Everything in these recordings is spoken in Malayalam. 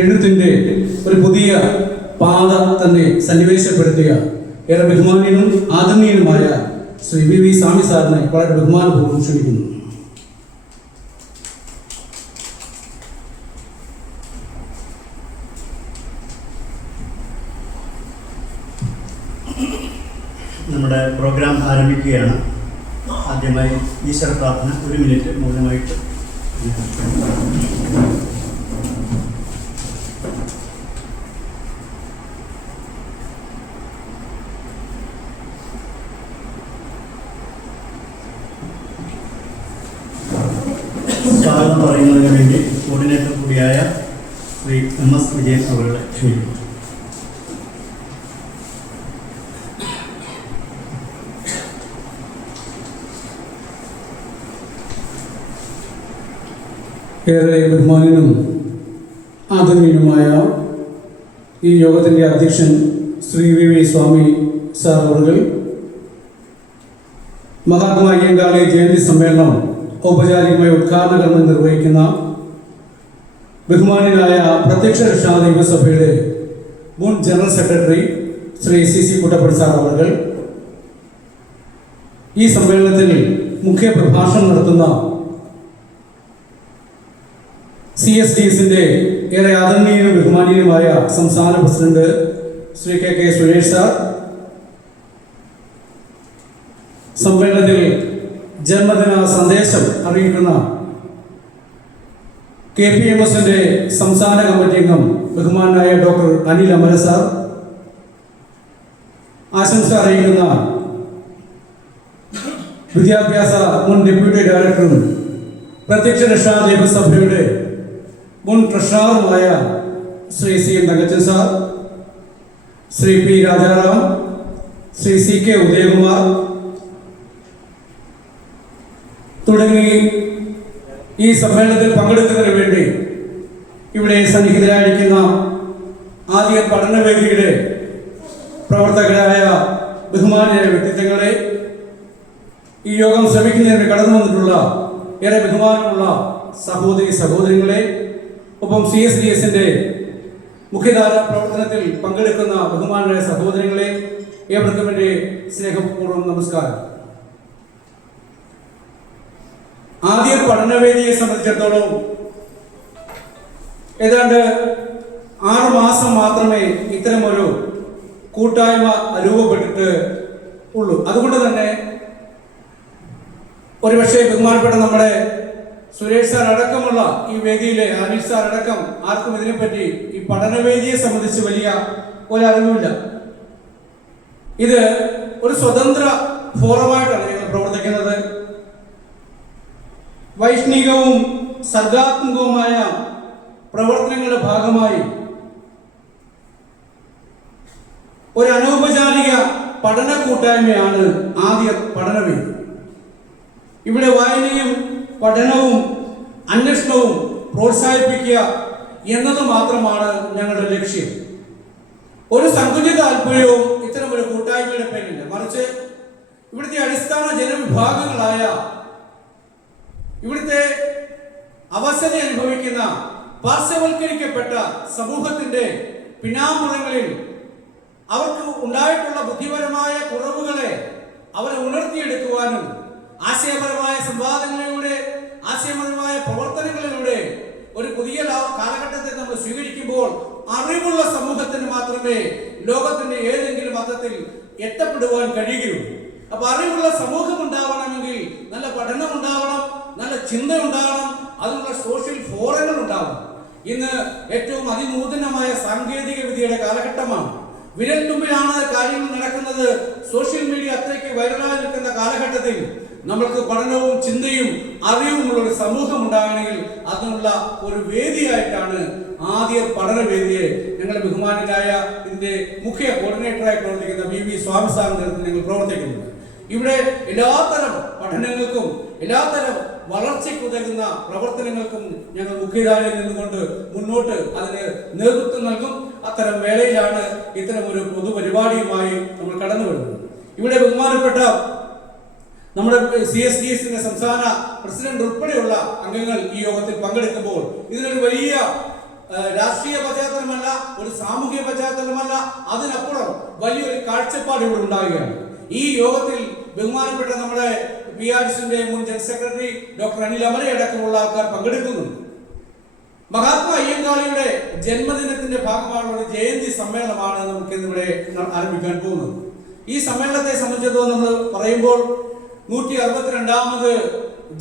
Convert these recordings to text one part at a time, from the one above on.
എഴുത്തിൻ്റെ ഒരു പുതിയ പാത തന്നെ സന്നിവേശപ്പെടുത്തിയ ഏറെ ബഹുമാനീയനും ആദരണീയനുമായ ശ്രീ വി സ്വാമി സാറിനെ വളരെ ബഹുമാനപൂർവ്വം ക്ഷണിക്കുന്നു. നമ്മുടെ പ്രോഗ്രാം ആരംഭിക്കുകയാണ്. ആദ്യമായി ഈശ്വര പ്രാർത്ഥന 1 മിനിറ്റ് മൗനമായിട്ട്. സ്വാഗതം പറയുന്നതിന് വേണ്ടി കോർഡിനേറ്റർ കൂടിയായ ശ്രീ MS വിജയൻ അവരുടെ ക്ഷണിക്കുന്നു. ഏറെ ബഹുമാനനും ആദരണീയനുമായ ഈ യോഗത്തിൻ്റെ അധ്യക്ഷൻ ശ്രീ വി സ്വാമി സാർ അവർ മഹാത്മാ അയ്യങ്കാളി ജയന്തി സമ്മേളനം ഔപചാരികമായി ഉദ്ഘാടന കർമ്മം നിർവഹിക്കുന്ന ബഹുമാന്യനായ പ്രത്യക്ഷ രക്ഷാ ദൈവസഭയുടെ മുൻ general secretary Shri CC Kuttappan sir അവർ ഈ സമ്മേളനത്തിൽ മുഖ്യ പ്രഭാഷണം നടത്തുന്ന CSDSന്റെ ഏറെ ആദരണീയനും ബഹുമാനീയനുമായ സംസ്ഥാന president Shri KK Suresh sir, സമ്മേളനത്തിൽ ജന്മദിന സന്ദേശം അറിയിക്കുന്ന KPMSന്റെ സംസ്ഥാന കമ്മിറ്റി അംഗം ബഹുമാനായ ഡോക്ടർ അനിൽ അമര സാർ, ആശംസ അറിയിക്കുന്ന വിദ്യാഭ്യാസ മുൻ ഡെപ്യൂട്ടി ഡയറക്ടറും പ്രത്യക്ഷ രക്ഷാ ദൈവസഭയുടെ മുൻ ട്രഷററുമായ Shri CN Thankachan sir, Shri P Rajaram, Shri CK Udayakumar തുടങ്ങി ഈ സമ്മേളനത്തിൽ പങ്കെടുക്കുന്നതിന് വേണ്ടി ഇവിടെ സന്നിഹിതരായിരിക്കുന്ന ആദ്യ പഠനവേദിയുടെ പ്രവർത്തകരായ ബഹുമാന്യ വ്യക്തിത്വങ്ങളെ, ഈ യോഗം ശ്രമിക്കുന്നതിന് കടന്നു വന്നിട്ടുള്ള ഏറെ ബഹുമാനമുള്ള സഹോദരികളെ, ഒപ്പം CSDSന്റെ മുഖ്യധാര പ്രവർത്തനത്തിൽ പങ്കെടുക്കുന്ന ബഹുമാനരായ സഹോദരങ്ങളെ, ഏവർക്കും എൻ്റെ സ്നേഹപൂർവ്വം നമസ്കാരം. ആദ്യ പഠനവേദിയെ സംബന്ധിച്ചിടത്തോളം ഏതാണ്ട് 6 മാസം മാത്രമേ ഇത്തരമൊരു കൂട്ടായ്മ രൂപപ്പെട്ടിട്ട് ഉള്ളൂ. അതുകൊണ്ട് തന്നെ ഒരുപക്ഷെ ബഹുമാനപ്പെട്ട നമ്മുടെ സുരേഷ് സാർ അടക്കമുള്ള ഈ വേദിയിലെ അനിൽ സാർ അടക്കം ആർക്കും ഇതിനെപ്പറ്റി ഈ പഠനവേദിയെ സംബന്ധിച്ച് വലിയ ഒരറിവില്ല. ഇത് ഒരു സ്വതന്ത്ര ഫോറമായിട്ടാണ് ഞങ്ങൾ പ്രവർത്തിക്കുന്നത്. വൈഷ്ണികവും സർഗാത്മകവുമായ പ്രവർത്തനങ്ങളുടെ ഭാഗമായി ഒരു അനൗപചാരിക പഠന കൂട്ടായ്മയാണ് ആദ്യ പഠനവേദി. ഇവിടെ വായനയും പഠനവും അന്വേഷണവും പ്രോത്സാഹിപ്പിക്കുക എന്നത് മാത്രമാണ് ഞങ്ങളുടെ ലക്ഷ്യം. ഒരു സങ്കുചിത താല്പര്യവും ഇത്തരം ഒരു കൂട്ടായ്മയുടെ പേരില്ല. മറിച്ച് ഇവിടുത്തെ അടിസ്ഥാന ജനവിഭാഗങ്ങളായ ഇവിടുത്തെ അവസ്ഥ അനുഭവിക്കുന്ന പാർശ്വവൽക്കരിക്കപ്പെട്ട സമൂഹത്തിന്റെ പിന്നാമ്പുറങ്ങളിൽ അവർക്ക് ഉണ്ടായിട്ടുള്ള ബുദ്ധിപരമായ കുറവുകളെ അവരെ ഉണർത്തിയെടുക്കുവാനും ആശയപരമായ സംവാദങ്ങളിലൂടെ ആശയപരമായ പ്രവർത്തനങ്ങളിലൂടെ ഒരു പുതിയ കാലഘട്ടത്തെ നമ്മൾ സ്വീകരിക്കുമ്പോൾ അറിവുള്ള സമൂഹത്തിന് മാത്രമേ ലോകത്തിന്റെ ഏതെങ്കിലും മതത്തിൽ എത്തപ്പെടുവാൻ കഴിയുകയുള്ളൂ. അപ്പൊ അറിവുള്ള സമൂഹം ഉണ്ടാവണമെങ്കിൽ നല്ല പഠനം ഉണ്ടാവണം, നല്ല ചിന്ത ഉണ്ടാവണം, അതിനുള്ള സോഷ്യൽ ഫോറങ്ങൾ ഉണ്ടാവണം. ഇന്ന് ഏറ്റവും അതിനൂതനമായ സാങ്കേതിക വിദ്യയുടെ കാലഘട്ടമാണ്. വിരൽ തുമ്പിലാണ് കാര്യങ്ങൾ നടക്കുന്നത്. സോഷ്യൽ മീഡിയ അത്രയ്ക്ക് വൈറലായി നിൽക്കുന്ന കാലഘട്ടത്തിൽ നമ്മൾക്ക് പഠനവും ചിന്തയും അറിവുമുള്ള ഒരു സമൂഹം ഉണ്ടാകണമെങ്കിൽ അതിനുള്ള ഒരു വേദിയായിട്ടാണ് ആദ്യ പഠനവേദിയെ ഞങ്ങളുടെ ബഹുമാനായ ഇതിന്റെ മുഖ്യ കോർഡിനേറ്ററായി പ്രവർത്തിക്കുന്ന വി സ്വാമി സാറിന്റെ നേതൃത്വത്തിൽ ഞങ്ങൾ പ്രവർത്തിക്കുന്നത്. ഇവിടെ എല്ലാത്തരം പഠനങ്ങൾക്കും എല്ലാത്തരം വളർച്ചയ്ക്കുതകുന്ന പ്രവർത്തനങ്ങൾക്കും ഞങ്ങൾ മുഖ്യധാരയിൽ നിന്നുകൊണ്ട് മുന്നോട്ട് അതിന് നേതൃത്വം നൽകും. അത്തരം വേളയിലാണ് ഇത്തരം ഒരു പൊതുപരിപാടിയുമായി നമ്മൾ കടന്നു വരുന്നത്. ഇവിടെ ബഹുമാനപ്പെട്ട നമ്മുടെ CSDSന്റെ സംസ്ഥാന പ്രസിഡന്റ് ഉൾപ്പെടെയുള്ള അംഗങ്ങൾ ഈ യോഗത്തിൽ പങ്കെടുക്കുമ്പോൾ ഇതിനൊരു വലിയ രാഷ്ട്രീയ പശ്ചാത്തലമല്ല, ഒരു സാമൂഹിക പശ്ചാത്തലമല്ല, അതിനപ്പുറം വലിയൊരു കാഴ്ചപ്പാട് ഇവിടെ ഉണ്ടാവുകയാണ്. ഈ യോഗത്തിൽ ബഹുമാനപ്പെട്ട നമ്മുടെ PRCന്റെ മുൻ general secretary doctor Anil Amala അടക്കമുള്ള ആൾക്കാർ പങ്കെടുക്കുന്നുണ്ട്. മഹാത്മാ അയ്യങ്കാളിയുടെ ജന്മദിനത്തിന്റെ ഭാഗമായുള്ള ഒരു ജയന്തി സമ്മേളനമാണ് നമുക്ക് ഇന്നിവിടെ ആരംഭിക്കാൻ പോകുന്നത്. ഈ സമ്മേളനത്തെ സംബന്ധിച്ചിടത്തോളം നമ്മൾ പറയുമ്പോൾ 162ാമത്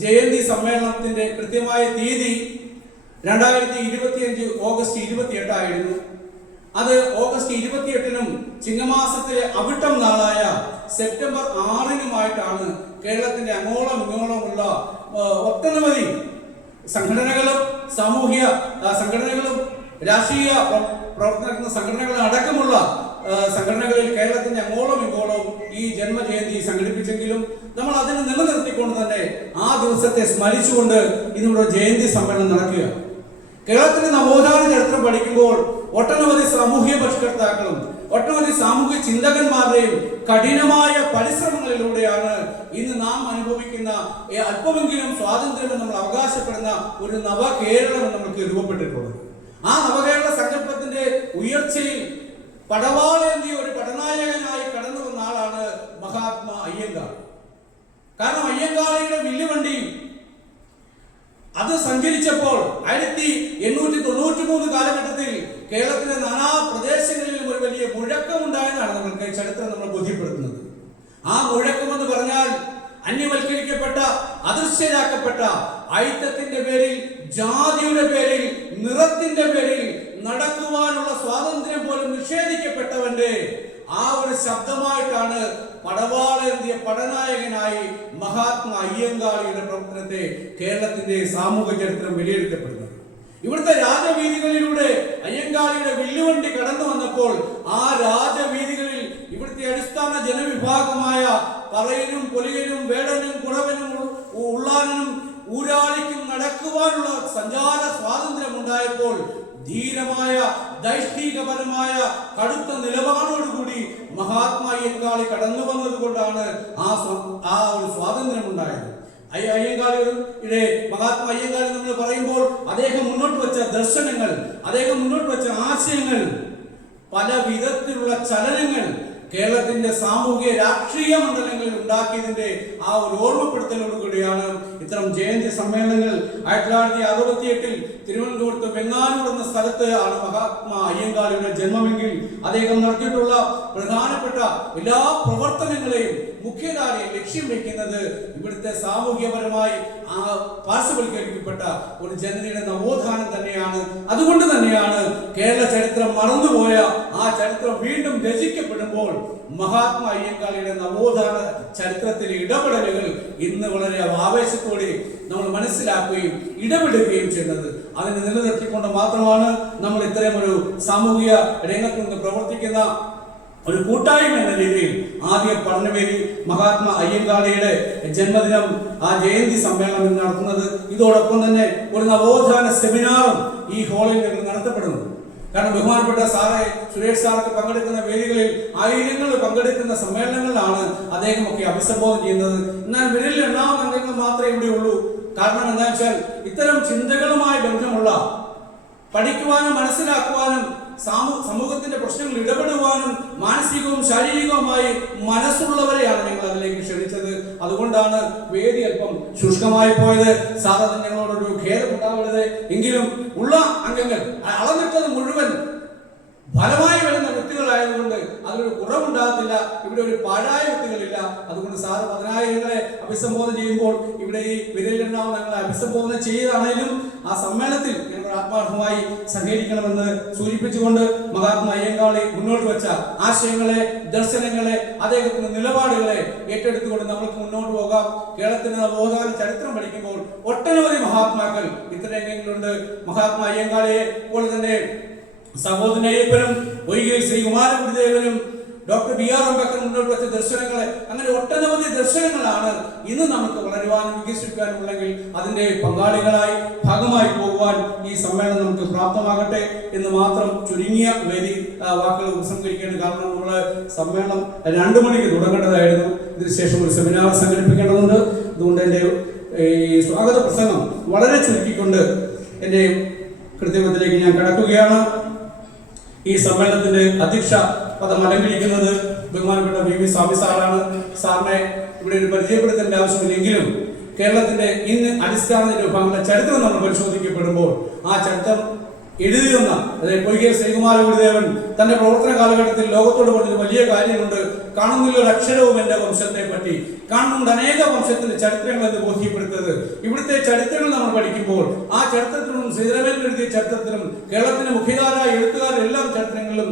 ജയന്തി സമ്മേളനത്തിന്റെ കൃത്യമായ തീയതി 2025 ഓഗസ്റ്റ് 28 ആയിരുന്നു. അത് ഓഗസ്റ്റ് 28-നും ചിങ്ങമാസത്തിലെ അവിട്ടം നാളായ സെപ്റ്റംബർ 6-നുമായിട്ടാണ് കേരളത്തിന്റെ അങ്ങോളം ഇങ്ങോളമുള്ള ഒട്ടനവധി സംഘടനകളും സാമൂഹിക സംഘടനകളും രാഷ്ട്രീയ പ്രവർത്തന സംഘടനകളും അടക്കമുള്ള സംഘടനകളിൽ കേരളത്തിന്റെ അങ്ങോളം ഇങ്ങോളം ഈ ജന്മജയന്തി സംഘടിപ്പിച്ചെങ്കിലും നമ്മൾ അതിനെ നിലനിർത്തിക്കൊണ്ട് തന്നെ ആ ദിവസത്തെ സ്മരിച്ചുകൊണ്ട് ഇന്നിവിടെ ജയന്തി സമ്മേളനം നടക്കുക. കേരളത്തിന്റെ നവോത്ഥാന ചരിത്രം പഠിക്കുമ്പോൾ ഒട്ടനവധി സാമൂഹിക പരിഷ്കർത്താക്കളും ഒട്ടനവധി സാമൂഹിക ചിന്തകന്മാരുടെയും കഠിനമായ പരിശ്രമങ്ങളിലൂടെയാണ് ഇന്ന് നാം അനുഭവിക്കുന്ന അല്പമെങ്കിലും സ്വാതന്ത്ര്യം നമ്മൾ അവകാശപ്പെടുന്ന ഒരു നവകേരളം നമുക്ക് രൂപപ്പെട്ടിട്ടുള്ളത്. ആ നവകേരള സങ്കല്പത്തിന്റെ ഉയർച്ചയിൽ പടവാളേന്തിയ ഒരു പടനായകനായി കടന്നു വന്ന ആളാണ് മഹാത്മാ അയ്യങ്കാളി. കാരണം അയ്യങ്കാളിയുടെ വില്ലുവണ്ടി അത് സഞ്ചരിച്ചപ്പോൾ 1893 കാലഘട്ടത്തിൽ കേരളത്തിലെ നാനാ പ്രദേശങ്ങളിലും ഒരു വലിയ മുഴക്കമുണ്ടായെന്നാണ് നമ്മൾക്ക് ചരിത്രം നമ്മൾ ബോധ്യപ്പെടുത്തുന്നത്. ആ മുഴക്കമെന്ന് പറഞ്ഞാൽ അന്യവൽക്കരിക്കപ്പെട്ട അദൃശ്യരാക്കപ്പെട്ട ഐക്യത്തിന്റെ പേരിൽ, ജാതിയുടെ പേരിൽ, നിറത്തിന്റെ പേരിൽ നടക്കുവാനുള്ള സ്വാതന്ത്ര്യം പോലും നിഷേധിക്കപ്പെട്ടവന്റെ ആ ഒരു ശബ്ദമായിട്ടാണ് പടവാളേന്തിയ പടനായകനായി മഹാത്മാ അയ്യങ്കാളിയുടെ പ്രവർത്തനത്തെ കേരളത്തിന്റെ സാമൂഹ്യ ചരിത്രം വിലയിരുത്തപ്പെടുന്നത്. ഇവിടുത്തെ രാജവീതികളിലൂടെ അയ്യങ്കാളിയുടെ വില്ലുവണ്ടി കടന്നു വന്നപ്പോൾ ആ രാജവീതികളിൽ ഇവിടുത്തെ അടിസ്ഥാന ജനവിഭാഗമായ പറയനും പൊലിയനും വേടനും കുടവനും ഉള്ളാനും ഊരാളിക്കും നടക്കുവാനുള്ള സഞ്ചാര സ്വാതന്ത്ര്യം ഉണ്ടായപ്പോൾ ധീരമായ ദൈഷ്ഠികപരമായ കടുത്ത നിലപാടോടുകൂടി മഹാത്മാ അയ്യങ്കാളി കടന്നു വന്നത് കൊണ്ടാണ് ആ ഒരു സ്വാതന്ത്ര്യം ഉണ്ടായത്. അയ്യങ്കാളിയുടെ മഹാത്മാ അയ്യങ്കാളി നമ്മൾ പറയുമ്പോൾ അദ്ദേഹം മുന്നോട്ട് വെച്ച ദർശനങ്ങൾ, അദ്ദേഹം മുന്നോട്ട് വെച്ച ആശയങ്ങൾ, പല വിധത്തിലുള്ള ചലനങ്ങൾ കേരളത്തിന്റെ സാമൂഹിക രാഷ്ട്രീയ മണ്ഡലങ്ങളിൽ ഉണ്ടാക്കിയതിന്റെ ആ ഒരു ഓർമ്മപ്പെടുത്തലോടുകൂടിയാണ് ഇത്തരം ജയന്തി സമ്മേളനങ്ങൾ 1968 തിരുവനന്തപുരത്ത് വെങ്ങാനൂർ എന്ന സ്ഥലത്ത് ആണ് മഹാത്മാ അയ്യങ്കാളിയുടെ ജന്മമെങ്കിൽ അദ്ദേഹം നടത്തിയിട്ടുള്ള പ്രധാനപ്പെട്ട എല്ലാ പ്രവർത്തനങ്ങളെയും മുഖ്യധാരയെ ലക്ഷ്യം വെക്കുന്നത് ഇവിടുത്തെ സാമൂഹ്യപരമായി പാർശ്വവൽക്കരിക്കപ്പെട്ട ഒരു ജനതയുടെ നവോത്ഥാനം തന്നെയാണ്. അതുകൊണ്ട് തന്നെയാണ് കേരള ചരിത്രം മറന്നുപോയ ആ ചരിത്രം വീണ്ടും രചിക്കപ്പെടുമ്പോൾ മഹാത്മാ അയ്യങ്കാളിയുടെ നവോത്ഥാന ചരിത്രത്തിലെ ഇടപെടലുകൾ ഇന്ന് വളരെ ആവേശത്തോടെ നമ്മൾ മനസ്സിലാക്കുകയും ഇടപെടുകയും ചെയ്യുന്നത്. അതിനെ നിലനിർത്തിക്കൊണ്ട് മാത്രമാണ് നമ്മൾ ഇത്തരം ഒരു സാമൂഹിക രംഗത്ത് നിന്ന് പ്രവർത്തിക്കുന്ന ഒരു കൂട്ടായ്മ എന്ന രീതിയിൽ ആദ്യ പഠനവേദി മഹാത്മാ അയ്യങ്കാളിയുടെ ജന്മദിനം ആ ജയന്തി സമ്മേളനം നടത്തുന്നത്. ഇതോടൊപ്പം തന്നെ ഒരു നവോത്ഥാന സെമിനാറും ഈ ഹാളിൽ നിന്ന് നടത്തപ്പെടുന്നു. കാരണം ബഹുമാനപ്പെട്ട സാറെ സുരേഷ് സാറൊക്കെ പങ്കെടുക്കുന്ന വേദികളിൽ ആയിരങ്ങൾ പങ്കെടുക്കുന്ന സമ്മേളനങ്ങളിലാണ് അദ്ദേഹം ഒക്കെ അഭിസംബോധന ചെയ്യുന്നത്. എന്നാൽ വിരലിൽ എണ്ണാവുന്ന അംഗങ്ങൾ മാത്രമേ ഇവിടെ ഉള്ളൂ. കാരണം എന്താ വെച്ചാൽ ഇത്തരം ചിന്തകളുമായി ബന്ധമുള്ള പഠിക്കുവാനും മനസ്സിലാക്കുവാനും സമൂഹത്തിന്റെ പ്രശ്നങ്ങൾ ഇടപെടുവാനും മാനസികവും ശാരീരികവുമായി മനസ്സുള്ളവരെയാണ് ഞങ്ങൾ അതിലേക്ക് ക്ഷണിച്ചത്. അതുകൊണ്ടാണ് വേദി അല്പം ശുഷ്കമായി പോയത്. സാധാരണ ഞങ്ങളോടൊരു ഖേദം ഉണ്ടാവരുത്. എങ്കിലും ഉള്ള അംഗങ്ങൾ അളന്നിട്ടത് മുഴുവൻ ഫലമായി വരുന്ന വ്യക്തികളായതുകൊണ്ട് അതിലൊരു കുറവുണ്ടാകത്തില്ല. ഇവിടെ ഒരു പാഴായ വ്യക്തികളില്ല. അതുകൊണ്ട് സാറ് 10,000 അഭിസംബോധന ചെയ്യുമ്പോൾ ഇവിടെ ഈ വിരലിലെണ്ണാവുന്ന ഞങ്ങളെ അഭിസംബോധന ചെയ്താണെങ്കിലും ആ സമ്മേളനത്തിൽ ഞങ്ങൾ ആത്മാർത്ഥമായി സഹകരിക്കണമെന്ന് സൂചിപ്പിച്ചുകൊണ്ട് മഹാത്മാ അയ്യങ്കാളി മുന്നോട്ട് വെച്ച ആശയങ്ങളെ, ദർശനങ്ങളെ, അദ്ദേഹത്തിന്റെ നിലപാടുകളെ ഏറ്റെടുത്തുകൊണ്ട് നമുക്ക് മുന്നോട്ട് പോകാം. കേരളത്തിന്റെ നവോത്ഥാന ചരിത്രം പഠിക്കുമ്പോൾ ഒട്ടനവധി മഹാത്മാക്കൾ ഇത്തരങ്ങളുണ്ട്. മഹാത്മാ അയ്യങ്കാളിയെ പോലെ തന്നെ സഹോദരൻ അയ്യപ്പനും ഒരിക്കൽ ശ്രീ കുമാരഗുരുദേവനും ഡോക്ടർ BR അംബേദ്കർ മുന്നോട്ട് വെച്ച ദർശനങ്ങളെ, അങ്ങനെ ഒട്ടനവധി ദർശനങ്ങളാണ് ഇന്ന് നമുക്ക് വളരുവാനും വികസിപ്പിക്കാനും ഉണ്ടെങ്കിൽ അതിന്റെ പങ്കാളികളായി ഭാഗമായി പോകുവാൻ ഈ സമ്മേളനം നമുക്ക് പ്രാപ്തമാകട്ടെ എന്ന് മാത്രം ചുരുങ്ങിയ വേദി വാക്കുകൾ ഉപസംഹരിക്കേണ്ട. കാരണം നമ്മള് സമ്മേളനം 2 മണിക്ക് തുടങ്ങേണ്ടതായിരുന്നു. ഇതിനുശേഷം ഒരു സെമിനാർ സംഘടിപ്പിക്കേണ്ടതുണ്ട്. അതുകൊണ്ട് എൻ്റെ ഈ സ്വാഗത പ്രസംഗം വളരെ ചുരുക്കിക്കൊണ്ട് എൻ്റെ കൃത്യത്തിലേക്ക് ഞാൻ കടക്കുകയാണ്. ഈ സമ്മേളനത്തിന്റെ അധ്യക്ഷ പദം അലങ്കരിക്കുന്നത് ബഹുമാനപ്പെട്ട വി സ്വാമി സാറാണ്. സാറിനെ ഇവിടെ ഒരു പരിചയപ്പെടുത്തേണ്ട ആവശ്യമില്ലെങ്കിലും കേരളത്തിന്റെ ഇന്ന് അടിസ്ഥാന വിഭാഗങ്ങളുടെ ചരിത്രം നമ്മൾ പരിശോധിക്കപ്പെടുമ്പോൾ ആ ചരിത്രം എഴുതിയിരുന്ന അതായത് പൊയ്കെ ശ്രീകുമാര ഗുരുദേവൻ തന്റെ പ്രവർത്തന കാലഘട്ടത്തിൽ ലോകത്തോട് പറഞ്ഞൊരു വലിയ കാര്യമുണ്ട്. കാണുന്നില്ല ഒരു അക്ഷരവും എന്റെ വംശത്തെ പറ്റി, കാണുന്നുണ്ട് അനേക വംശത്തിന്റെ ചരിത്രങ്ങൾ എന്ന് ബോധ്യപ്പെടുത്തത്. ഇവിടുത്തെ ചരിത്രങ്ങൾ നമ്മൾ പഠിക്കുമ്പോൾ ആ ചരിത്രത്തിലും ശ്രീധരമേന്ദ്രൻ എഴുതിയ ചരിത്രത്തിലും കേരളത്തിന്റെ മുഖ്യധാരായ എഴുത്തുകാരുടെ എല്ലാ ചരിത്രങ്ങളിലും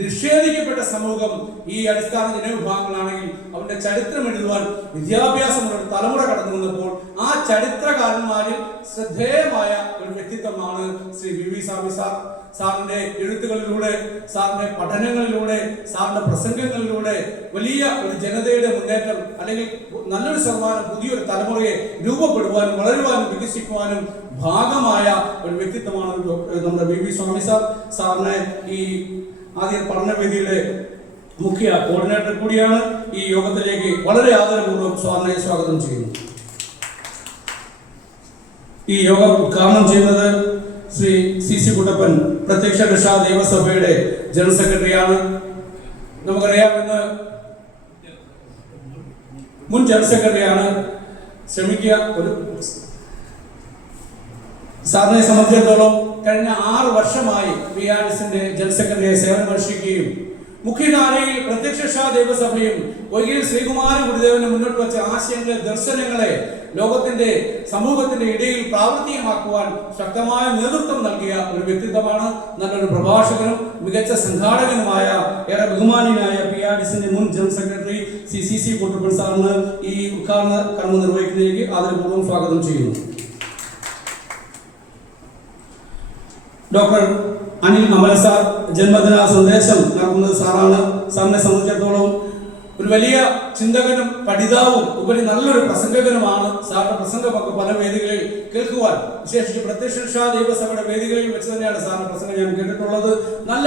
നിഷേധിക്കപ്പെട്ട സമൂഹം ഈ അടിസ്ഥാന ജനവിഭാഗങ്ങളാണെങ്കിൽ അവന്റെ ചരിത്രം എഴുതുവാൻ വിദ്യാഭ്യാസമുള്ള ഒരു തലമുറ കടന്നു വന്നപ്പോൾ ആ ചരിത്രകാരന്മാരിൽ ശ്രദ്ധേയമായ ഒരു വ്യക്തിത്വമാണ് ശ്രീ വി സ്വാമി സാർ. സാറിന്റെ എഴുത്തുകളിലൂടെ, സാറിന്റെ പഠനങ്ങളിലൂടെ, സാറിന്റെ പ്രസംഗങ്ങളിലൂടെ വലിയ ഒരു ജനതയുടെ മുന്നേറ്റം അല്ലെങ്കിൽ നല്ലൊരു ശതമാനം പുതിയൊരു തലമുറയെ രൂപപ്പെടുവാനും വളരുവാനും വികസിക്കുവാനും ഭാഗമായ ഒരു വ്യക്തിത്വമാണ് നമ്മുടെ വി സ്വാമി സാർ. സാറിനെ ഈ ആദ്യ പഠനവേദിയുടെ മുഖ്യ കോർഡിനേറ്റർ കൂടിയാണ്. ഈ യോഗത്തിലേക്ക് വളരെ ആദരപൂർവ്വം സ്വാമിയെ സ്വാഗതം ചെയ്യുന്നു. ഈ യോഗം ഉദ്ഘാടനം ചെയ്യുന്നത് ശ്രീ CC കുട്ടപ്പൻ, പ്രത്യക്ഷ രക്ഷാ ദേവസഭയുടെ ജനറൽ സെക്രട്ടറിയാണ്. നമുക്കറിയാം ഇന്ന് മുൻ ജനറൽ സെക്രട്ടറിയാണ്. ശ്രമിക്കുക. ഒരു സാറിനെ സംബന്ധിച്ചിടത്തോളം കഴിഞ്ഞ 6 വർഷമായി PRDSന്റെ ജനറൽ സെക്രട്ടറിയെ സേവനമനുഷ്ഠിക്കുകയും മുഖ്യധാരയിൽ പ്രത്യക്ഷ ദേവസഭയും വൈകിൽ ശ്രീകുമാര ഗുരുദേവന് മുന്നോട്ട് വെച്ച ആശയങ്ങളെ, ദർശനങ്ങളെ ലോകത്തിന്റെ സമൂഹത്തിന്റെ ഇടയിൽ പ്രാവർത്തികമാക്കുവാൻ ശക്തമായ നേതൃത്വം നൽകിയ ഒരു വ്യക്തിത്വമാണ്. നല്ലൊരു പ്രഭാഷകനും മികച്ച സംഘാടകനുമായ ഏറെ ബഹുമാനീയനായ PRDSന്റെ മുൻ ജനറൽ സെക്രട്ടറി CC കുട്ടപ്പൻ സാറിന് ഈ ഉദ്ഘാടന കർമ്മം നിർവഹിക്കുന്നതിലേക്ക് ആദരപൂർവ്വം സ്വാഗതം ചെയ്യുന്നു. ഡോക്ടർ അനിൽ അമൽ സാർ ജന്മദിന സന്ദേശം നൽകുന്നത് സാറാണ്. സാറിനെ സംബന്ധിച്ചിടത്തോളം ഒരു വലിയ ചിന്തകനും പഠിതാവും ഉപരി നല്ലൊരു പ്രസംഗകനുമാണ്. സാറിന്റെ പ്രസംഗമൊക്കെ പല വേദികളിൽ കേൾക്കുവാൻ, വിശേഷിച്ച് പ്രത്യക്ഷ ദൈവസഭയുടെ വേദികളിൽ വെച്ച് തന്നെയാണ് സാറിന്റെ പ്രസംഗം ഞാൻ കേട്ടിട്ടുള്ളത്. നല്ല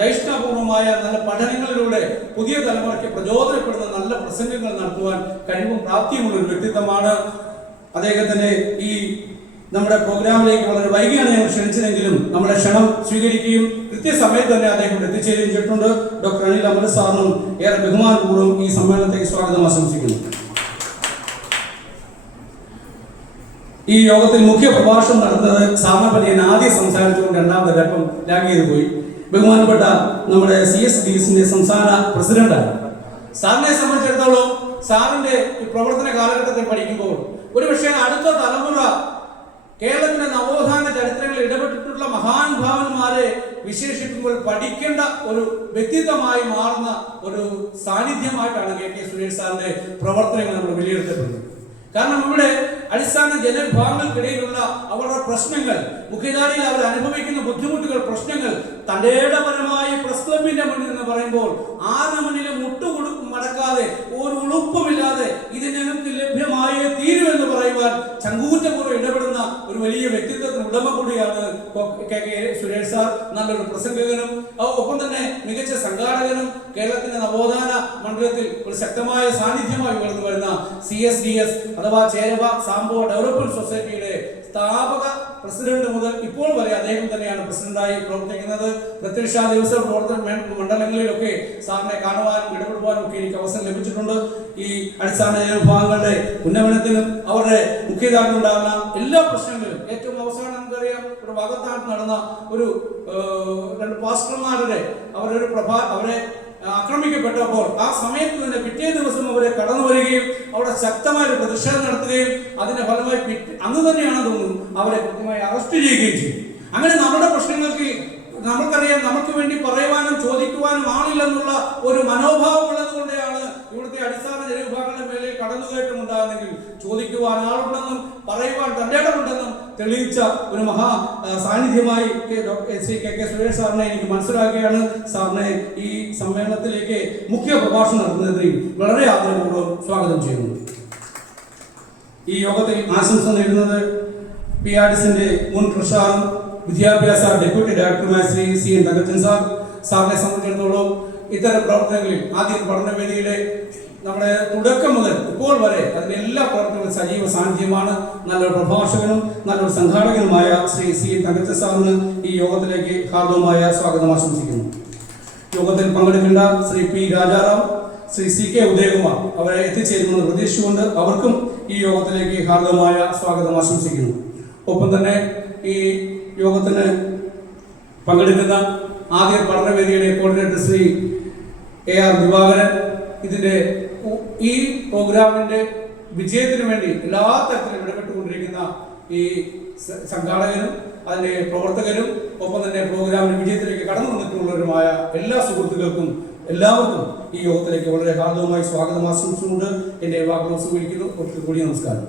ദൈഷ്ണപൂർവമായ നല്ല പഠനങ്ങളിലൂടെ പുതിയ തലമുറയ്ക്ക് പ്രചോദനപ്പെടുന്ന നല്ല പ്രസംഗങ്ങൾ നടത്തുവാൻ കഴിവും പ്രാപ്തിയുമുള്ള ഒരു വ്യക്തിത്വമാണ്. അദ്ദേഹത്തിന്റെ ഈ നമ്മുടെ പ്രോഗ്രാമിലേക്ക് വളരെ വൈകിയാണ് ഞങ്ങൾ ക്ഷണിച്ചതെങ്കിലും നമ്മുടെ ക്ഷണം സ്വീകരിക്കുകയും കൃത്യസമയത്ത് തന്നെ അദ്ദേഹം എത്തിച്ചേരുകയും ചെയ്തിട്ടുണ്ട്. ഡോക്ടർ അനിൽ അമൽ സാറിനും ഏറെ ബഹുമാനപൂർവ്വം ഈ സമ്മേളനത്തേക്ക് സ്വാഗതം ആശംസിക്കുന്നു. ഈ യോഗത്തിൽ മുഖ്യ പ്രഭാഷണം നടത്തുന്നത് സാറിനെ പറ്റി ഞാൻ ആദ്യം സംസാരിച്ചുകൊണ്ട് രണ്ടാമത്തെ ഘട്ടം ലാഗ് ചെയ്തു പോയി. ബഹുമാനപ്പെട്ട നമ്മുടെ CSDSന്റെ സംസ്ഥാന പ്രസിഡന്റാണ്. സാറിനെ സംബന്ധിച്ചിടത്തോളം സാറിന്റെ ഈ പ്രവർത്തന കാലഘട്ടത്തിൽ പഠിക്കുമ്പോൾ ഒരുപക്ഷെ അടുത്ത തലമുറ കേരളത്തിന്റെ നവോത്ഥാന ചരിത്രങ്ങളിൽ ഇടപെട്ടിട്ടുള്ള മഹാനുഭാവന്മാരെ വിശേഷിപ്പിക്കുമ്പോൾ പഠിക്കേണ്ട ഒരു വ്യക്തിത്വമായി മാറുന്ന ഒരു സാന്നിധ്യമായിട്ടാണ് KK സുരേഷ് സാറിന്റെ പ്രവർത്തനങ്ങൾ നമ്മൾ വിലയിരുത്തപ്പെടുന്നത്. കാരണം ഇവിടെ അടിസ്ഥാന ജനവിഭാഗങ്ങൾക്കിടയിലുള്ള അവരുടെ പ്രശ്നങ്ങൾ, മുഖ്യധാരയിൽ അവർ അനുഭവിക്കുന്ന ബുദ്ധിമുട്ടുകൾ, പ്രശ്നങ്ങൾ തന്റേടപരമായ പ്രസ് ക്ലബിന്റെ മുന്നിൽ എന്ന് പറയുമ്പോൾ ആരുടെ മുന്നിലും മടക്കാതെ ഒരു ഉളുപ്പുമില്ലാതെ ഇത് ഞങ്ങൾക്ക് ലഭ്യമായേ തീരുമെന്ന് പറയുവാൻ ചങ്കൂറ്റപൂർവ്വം ഇടപെടുന്ന ഒരു വലിയ വ്യക്തിത്വത്തിന് ഉടമ കൂടിയാണ് KK സുരേഷ് സാർ. നല്ലൊരു പ്രസംഗകനും ഒപ്പം തന്നെ മികച്ച സംഘാടകനും കേരളത്തിന്റെ നവോത്ഥാന മണ്ഡലത്തിൽ ഒരു ശക്തമായ സാന്നിധ്യമായി ഉയർന്നു വരുന്ന CSDS അഥവാ ചേരവ സാംബോ ഡെവലപ്മെന്റ് സൊസൈറ്റിയുടെ സ്ഥാപക പ്രസിഡന്റ് മുതൽ ഇപ്പോൾ വരെ അദ്ദേഹം തന്നെയാണ് പ്രസിഡന്റായി പ്രവർത്തിക്കുന്നത്. പ്രത്യക്ഷ ദിവസ പ്രവർത്തന മണ്ഡലങ്ങളിലൊക്കെ സാറിനെ കാണുവാനും ഇടപെടുവാനും ഒക്കെ എനിക്ക് അവസരം ലഭിച്ചിട്ടുണ്ട്. ഈ അടിസ്ഥാന വിഭാഗങ്ങളുടെ ഉന്നമനത്തിനും അവരുടെ മുഖ്യധാരയിലുണ്ടാകുന്ന എല്ലാ പ്രശ്നങ്ങളിലും ഏറ്റവും അവസാനം നമുക്കറിയാം ഒരു ഭാഗത്തായിട്ട് നടന്ന ഒരു 2 പാസ്റ്റർമാരുടെ അവരെ ആക്രമിക്കപ്പെട്ടപ്പോൾ ആ സമയത്ത് തന്നെ പിറ്റേ ദിവസം അവരെ കടന്നു വരികയും അവിടെ ശക്തമായ ഒരു പ്രതിഷേധം നടത്തുകയും അതിന്റെ ഫലമായി അന്ന് തന്നെയാണ് തോന്നുന്നു അവരെ കൃത്യമായി അറസ്റ്റ് ചെയ്യുകയും ചെയ്തു. അങ്ങനെ നമ്മുടെ പ്രശ്നങ്ങൾക്ക് നമുക്കറിയാം നമുക്ക് വേണ്ടി പറയുവാനും ചോദിക്കുവാനും ആളില്ലെന്നുള്ള ഒരു മനോഭാവം ഉള്ളത് കൊണ്ടാണ് ഇവിടുത്തെ അടിസ്ഥാന ജനവിഭാഗങ്ങളുടെ മേലെ കടന്നുകയറ്റം ഉണ്ടാകുന്നെങ്കിൽ ചോദിക്കുവാൻ ആളുണ്ടെന്നും പറയുവാൻ തന്റെ ഇടമുണ്ടെന്നും തെളിയിച്ച ഒരു മഹാ സാന്നിധ്യമായി ശ്രീ KK സുരേഷ് സാറിനെ എനിക്ക് മനസ്സിലാക്കുകയാണ്. സാറിനെ ഈ സമ്മേളനത്തിലേക്ക് മുഖ്യ പ്രഭാഷണം നടത്തുന്നതിൽ വളരെ ആദരപൂർവ്വം സ്വാഗതം ചെയ്യുന്നു. ഈ യോഗത്തിൽ ആശംസ നേടുന്നത് PRDSന്റെ മുൻ ട്രഷററും വിദ്യാഭ്യാസ ഡെപ്യൂട്ടി ഡയറക്ടറുമായ ശ്രീ CN തങ്കച്ചൻ സാർ. സാറിനെ സംബന്ധിച്ചിടത്തോളം ഇത്തരം പ്രവർത്തനങ്ങളിൽ ആദ്യം പഠനവേദിയിലെ നമ്മുടെ തുടക്കം മുതൽ ഇപ്പോൾ വരെ അതിന്റെ എല്ലാ പ്രവർത്തനങ്ങളും സജീവ സാന്നിധ്യമാണ്. നല്ലൊരു പ്രഭാഷകനും നല്ലൊരു സംഘാടകനുമായ ശ്രീ സി തങ്കച്ച സാറിന് ഈ യോഗത്തിലേക്ക് ഹാർദവമായ സ്വാഗതം ആശംസിക്കുന്നു. യോഗത്തിൽ പങ്കെടുക്കേണ്ട Shri P Rajaram, Shri C K Udayakumar അവരെ എത്തിച്ചേരുമെന്ന് പ്രതീക്ഷിച്ചുകൊണ്ട് അവർക്കും ഈ യോഗത്തിലേക്ക് ഹാർദവമായ സ്വാഗതം ആശംസിക്കുന്നു. ഒപ്പം തന്നെ ഈ യോഗത്തിന് പങ്കെടുക്കുന്ന ആദ്യ പഠനവേദിയുടെ കോർഡിനേറ്റർ ശ്രീ AR ദിവാകരൻ, ഇതിൻ്റെ ഈ പ്രോഗ്രാമിൻ്റെ വിജയത്തിന് വേണ്ടി എല്ലാ തരത്തിലും ഇടപെട്ടുകൊണ്ടിരിക്കുന്ന ഈ സംഘാടകരും അതിൻ്റെ പ്രവർത്തകരും ഒപ്പം തന്നെ പ്രോഗ്രാമിന്റെ വിജയത്തിലേക്ക് കടന്നു വന്നിട്ടുള്ളവരുമായ എല്ലാ സുഹൃത്തുക്കൾക്കും എല്ലാവർക്കും ഈ യോഗത്തിലേക്ക് വളരെ ഹാർദവമായി സ്വാഗതം ആശംസിച്ചുകൊണ്ട് എൻ്റെ വാക്കുകൾ ഉപയോഗിക്കുന്നു. ഒരിക്കൽ കൂടി നമസ്കാരം.